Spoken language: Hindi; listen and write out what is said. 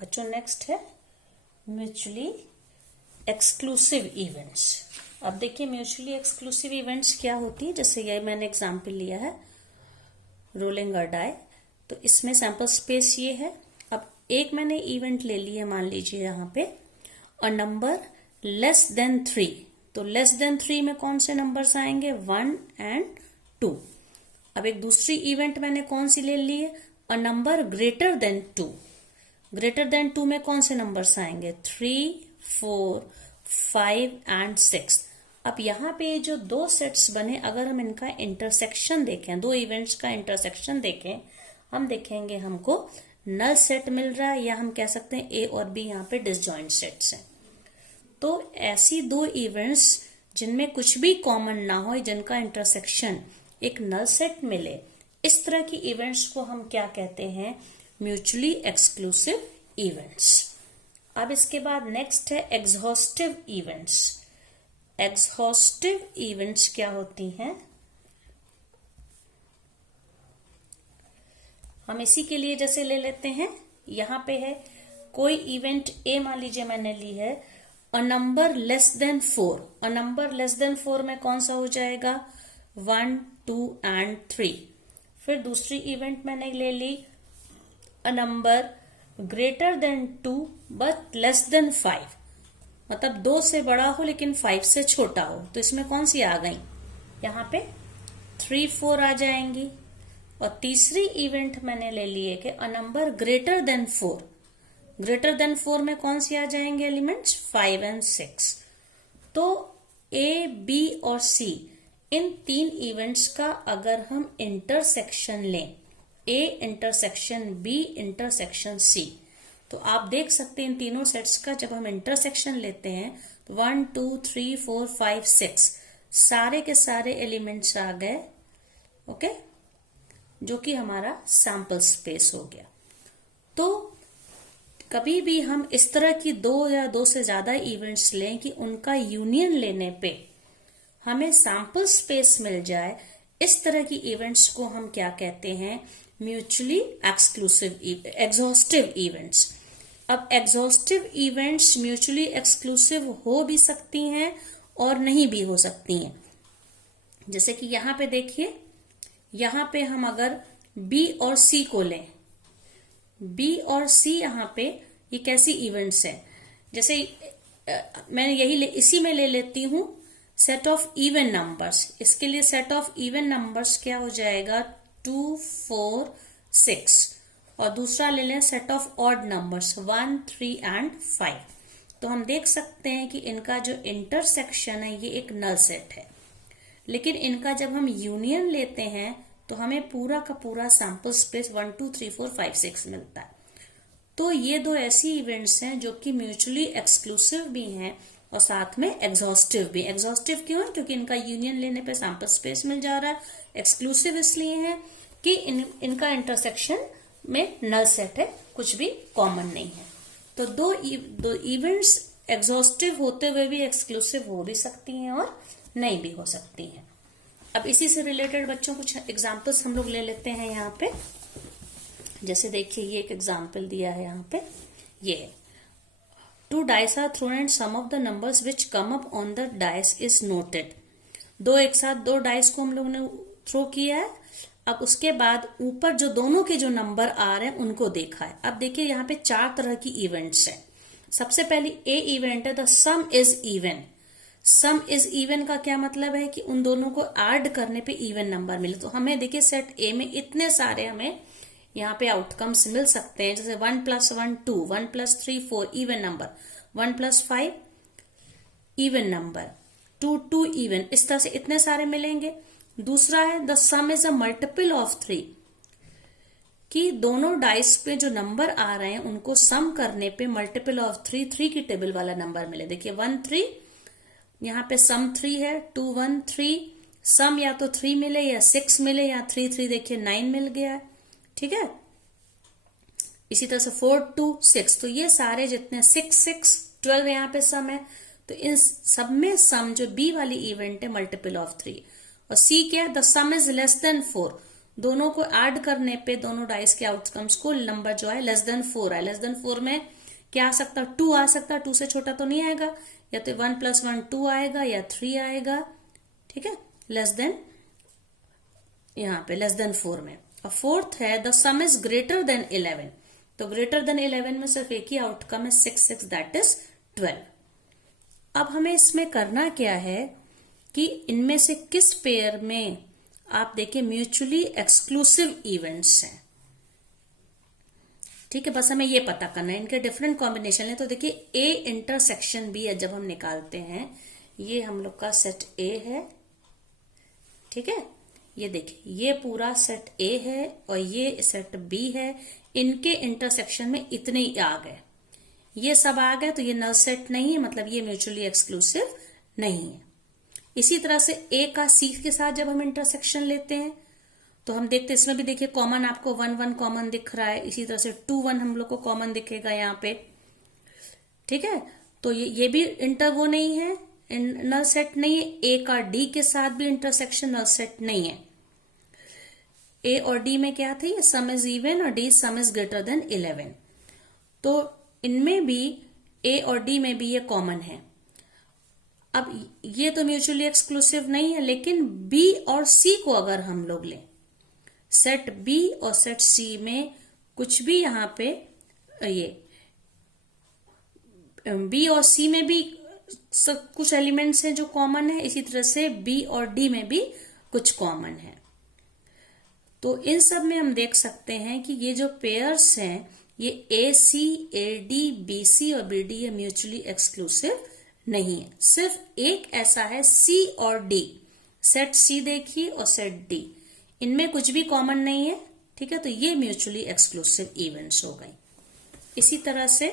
बच्चों नेक्स्ट है म्यूचुअली एक्सक्लूसिव इवेंट्स। अब देखिए म्यूचुअली एक्सक्लूसिव इवेंट्स क्या होती है। जैसे ये मैंने एग्जांपल लिया है रोलिंग अ डाई, तो इसमें सैंपल स्पेस ये है। अब एक मैंने इवेंट ले लिया, मान लीजिए यहाँ पे अ नंबर लेस देन 3, तो लेस देन 3 में कौन से नंबर्स आएंगे 1 एंड 2। अब एक दूसरी इवेंट मैंने कौन सी ले ली है अ number greater than 2। Greater than 2 में कौन से नंबर्स आएंगे 3, 4, 5 एंड 6। अब यहाँ पे जो दो सेट्स बने, अगर हम इनका इंटरसेक्शन देखें, दो इवेंट्स का इंटरसेक्शन देखें, हम देखेंगे हमको नल सेट मिल रहा है, या हम कह सकते हैं ए और बी यहाँ पे डिसजॉइंट सेट्स हैं। तो ऐसी दो इवेंट्स जिनमें कुछ भी कॉमन ना हो, जिनका इंटरसेक्शन एक नल सेट मिले, इस तरह की इवेंट्स को हम क्या कहते हैं म्यूचुअली एक्सक्लूसिव इवेंट्स। अब इसके बाद नेक्स्ट है एग्जॉस्टिव इवेंट्स। एग्जॉस्टिव इवेंट्स क्या होती हैं, हम इसी के लिए जैसे ले लेते हैं, यहां पे है कोई इवेंट ए, मान लीजिए मैंने ली है a number less than 4। A number less than 4 में कौन सा हो जाएगा 1, 2 एंड 3। फिर दूसरी इवेंट मैंने ले ली a number greater than 2 but less than 5, मतलब 2 से बड़ा हो लेकिन 5 से छोटा हो, तो इसमें कौन सी आ गई यहाँ पे 3, 4 आ जाएंगी। और तीसरी इवेंट मैंने ले ली है कि अ number greater then 4। Greater than 4 में कौन सी आ जाएंगे एलिमेंट्स 5 एंड 6। तो ए, बी और सी, इन तीन इवेंट्स का अगर हम इंटरसेक्शन लें, A intersection B intersection C, तो आप देख सकते हैं इन तीनों सेट्स का जब हम इंटरसेक्शन लेते हैं तो 1, 2, 3, 4, 5, 6 सारे के सारे एलिमेंट्स आ गए, ओके, जो कि हमारा सैंपल स्पेस हो गया। तो कभी भी हम इस तरह की दो या दो से ज्यादा इवेंट्स लें कि उनका यूनियन लेने पे हमें सैंपल स्पेस मिल जाए, इस तरह की इवेंट्स को हम क्या कहते हैं म्यूचुअली एक्सक्लूसिव एग्जॉस्टिव इवेंट्स। अब एग्जॉस्टिव इवेंट्स म्यूचुअली एक्सक्लूसिव हो भी सकती हैं और नहीं भी हो सकती हैं। जैसे कि यहां पे देखिए, यहां पे हम अगर बी और सी को लें, बी और सी यहाँ पे ये कैसी इवेंट्स हैं, जैसे मैं इसी में ले लेती हूं सेट ऑफ इवन नंबर्स। इसके लिए सेट ऑफ इवन नंबर्स क्या हो जाएगा 2, 4, 6, और दूसरा ले लें set of odd numbers 1, 3 and 5। तो हम देख सकते हैं कि इनका जो इंटरसेक्शन है ये एक नल सेट है, लेकिन इनका जब हम यूनियन लेते हैं तो हमें पूरा का पूरा सैंपल स्पेस 1, 2, 3, 4, 5, 6 मिलता है। तो ये दो ऐसी इवेंट्स हैं जो कि म्यूचुअली एक्सक्लूसिव भी हैं और साथ में एग्जॉस्टिव भी। एग्जॉस्टिव क्यों है, क्योंकि इनका यूनियन लेने पे सैंपल स्पेस मिल जा रहा है। एक्सक्लूसिव इसलिए है कि इनका इंटरसेक्शन में नल सेट है, कुछ भी कॉमन नहीं है। तो दो इवेंट्स एग्जॉस्टिव होते हुए भी एक्सक्लूसिव हो भी सकती हैं और नहीं भी हो सकती हैं। अब इसी से रिलेटेड बच्चों कुछ एग्जाम्पल्स हम लोग ले लेते हैं यहाँ पे। जैसे देखिए ये एक एग्जाम्पल दिया है यहाँ पे, ये 2 dice are thrown and sum of the numbers which come up on the dice is noted। एक साथ दो डाइस को हम लोग ने थ्रो किया है। अब उसके बाद ऊपर जो दोनों के जो नंबर आ रहे हैं उनको देखा है। अब देखिए यहाँ पे 4 तरह की इवेंट्स हैं। सबसे पहली ए इवेंट है the some is even. Some is even का क्या मतलब है कि उन दोनों को ऐड करने पे इवन नंबर मिले। तो हमें देखिए सेट ए में इतने सारे हमें यहाँ पे आउटकम्स मिल सकते हैं, जैसे 1 + 1 2, 1 + 3 4 even number, 1 + 5 even number, 2 2 even, इस तरह से इतने सारे मिलेंगे। दूसरा है the some is a multiple of 3, कि दोनों डाइस पे जो नंबर आ रहे हैं उनको सम करने पे मल्टीपल ऑफ 3 की टेबल वाला नंबर मिले। देखिए 1 3, यहाँ पे सम 3 है, 2 1 3, सम या तो 3 मिले या 6 मिले या 3 3, देखिए 9 मिल गया है, ठीक है। इसी तरह से 4 2 6, तो ये सारे जितने 6 6 12 यहाँ पे सम है। तो इन सब में सम जो बी वाली इवेंट है मल्टीपल ऑफ 3। और सी क्या है the some is less than 4, दोनों को ऐड करने पे दोनों डाइस के आउटकम्स को नंबर जो है लेस देन 4 है। लेस देन 4 में क्या आ सकता है? 2 आ सकता है। 2 से छोटा तो नहीं आएगा, या तो 1 + 1 2 आएगा या 3 आएगा। ठीक है, लेस देन, यहां पे लेस देन 4 में। और फोर्थ है the some is greater than 11। तो ग्रेटर देन 11 में सिर्फ एक ही आउटकम है 6 6 दैट इज 12। अब हमें इसमें करना क्या है कि इनमें से किस पेयर में आप देखिए म्यूचुअली एक्सक्लूसिव इवेंट्स हैं। ठीक है, बस हमें ये पता करना है। इनके डिफरेंट कॉम्बिनेशन है। तो देखिए ए इंटरसेक्शन बी है, जब हम निकालते हैं, ये हम लोग का सेट ए है। ठीक है, ये देखिए ये पूरा सेट ए है और ये सेट बी है। इनके इंटरसेक्शन में इतने ही आ गए, ये सब आ गए, तो ये नल सेट नहीं है, मतलब ये म्यूचुअली एक्सक्लूसिव नहीं है। इसी तरह से ए का सी के साथ जब हम इंटरसेक्शन लेते हैं तो हम देखते हैं इसमें भी देखिए कॉमन आपको 1 1 कॉमन दिख रहा है। इसी तरह से 2 1 हम लोग को कॉमन दिखेगा यहाँ पे। ठीक है, तो ये भी इंटर वो नहीं है, नल सेट नहीं है। ए का डी के साथ भी इंटरसेक्शन नल सेट नहीं है। ए और डी में क्या थे? सम इज इवन और D some is greater than 11। तो इनमें भी ए और डी में भी ये कॉमन है। अब ये तो म्यूचुअली एक्सक्लूसिव नहीं है, लेकिन बी और सी को अगर हम लोग लें, सेट बी और सेट सी में कुछ भी यहां पे ये बी और सी में भी कुछ एलिमेंट्स हैं जो कॉमन है। इसी तरह से बी और डी में भी कुछ कॉमन है। तो इन सब में हम देख सकते हैं कि ये जो पेयर्स हैं, ये ए सी, ए डी, बी सी और बी डी, ये म्यूचुअली एक्सक्लूसिव नहीं है। सिर्फ एक ऐसा है सी और डी। सेट सी देखिए और सेट डी, इनमें कुछ भी कॉमन नहीं है। ठीक है, तो ये म्यूचुअली एक्सक्लूसिव इवेंट्स हो गई। इसी तरह से